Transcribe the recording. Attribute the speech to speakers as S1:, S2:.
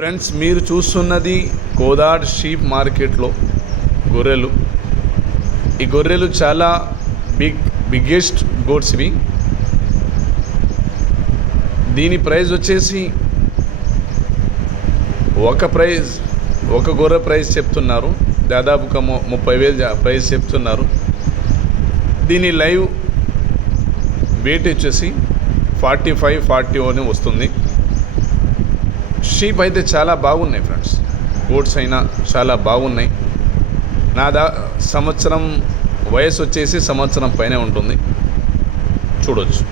S1: Friends మీరు చూస్తున్నది Kodad sheep మార్కెట్లో గొర్రెలు. ఈ గొర్రెలు చాలా బిగ్ బిగ్గెస్ట్ గోడ్స్ ఇవి. దీని ప్రైజ్ వచ్చేసి ఒక ప్రైజ్ ఒక గొర్రె ప్రైస్ చెప్తున్నారు. దాదాపుగా ముప్పై వేలు ప్రైజ్ ప్రైస్ చెప్తున్నారు. దీని లైవ్ వెయిట్ వచ్చేసి ఫార్టీ ఫైవ్ ఫార్టీ అని వస్తుంది. షీప్ అయితే చాలా బాగున్నాయి ఫ్రెండ్స్ గోడ్స్ అయినా చాలా బాగున్నాయి. నా దా సంవత్సరం వయసు వచ్చేసి సంవత్సరం పైనే ఉంటుంది. చూడొచ్చు.